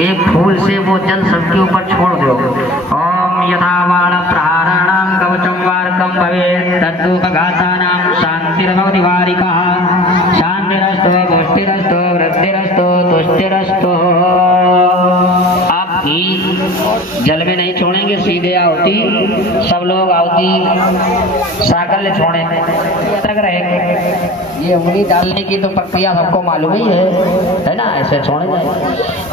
एक फूल से वो जल सबके ऊपर छोड़ दो। ओम यथा बाण प्रहाराणाम कवचम वारकम भवेत् तद्दुःखघातानां शान्तिर्भवति वारिकः शान्तिरस्तु पुष्टिरस्तु वृद्धिरस्तु तुष्टिरस्तु। आप घी जल में नहीं छोड़ेंगे, सीधे आहुति सब लोग आहुति साकल्य छोड़ेंगे तक रहेंगे। ये उंगली डालने की तो प्रक्रिया सबको मालूम ही है ना, ऐसे छोड़े जाए।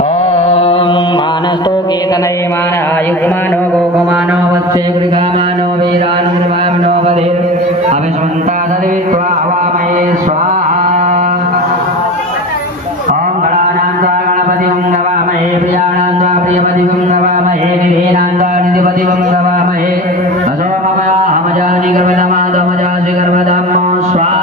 ओम मानस्तो केतनये मान आयुक्मानो गोगमानो वत्से गृहमानो वीरान निर्वामनो वधिर अभिस्मन्ता सदित्वा हवामहे स्वाहा। ओम गणानां त्वा गणपतिं नवामहे प्रियाणां त्वा प्रियपतिं नवामहे निधीनां त्वा निधिपतिं नवामहे असो ममयाहमजानि गर्भदमादमजासि गर्भदम्मो स्वाहा।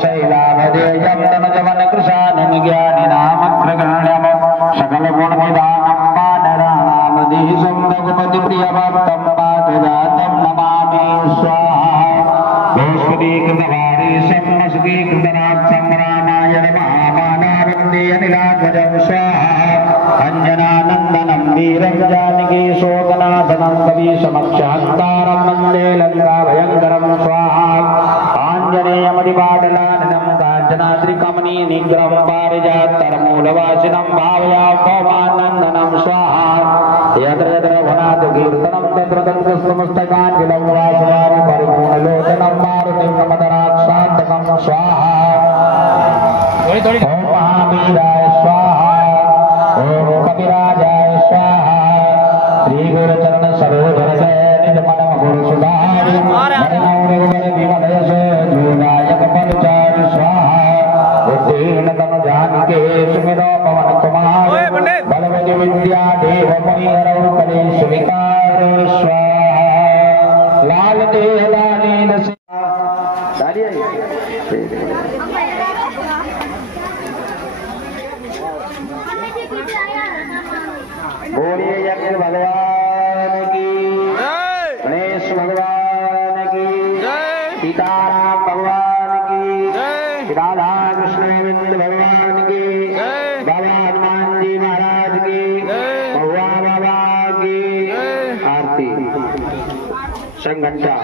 शैलाभदेयं तमजमन कृषा संग्रामाय महामानावन्दे अनिलाध्वजं स्वाहा अंजनानन्दनं वीरं जानकी शोकनाशनं कविसमक्षहन्तारं वन्दे लङ्काभयङ्करं स्वाहा आञ्जनेयमदिपाटलाननं काञ्चनाद्रिकमनी निग्रहं पारिजातमूलवासिनं भावयामोमानन्दनं स्वाहा यत्र यत्र वनात् कीर्तनं तत्र तत्र समस्तकाञ्जलं वासवारि परिपूर्णलोचनं मारुतिं नमदराक्षान्तकं स्वाहा ॐ महावीराय स्वाहा ॐ कपिराजाय स्वाहा श्री गुरुचरण सरोवर निज मन गुरु सुधारि मनोरवर विमल जोदायक पलचार स्वाहा उद्दीन तन जानके सुमिरो पवन कुमार बलवति विद्या देव मुनिहरौ कलेश विकार स्वाहा लाल देह लालीन बोलिए यज्ञ भगवान की गणेश भगवान की सीताराम भगवान की राधा कृष्ण गोविंद भगवान की बाबा हनुमान जी महाराज की महुआ बाबा की आरती संघंटा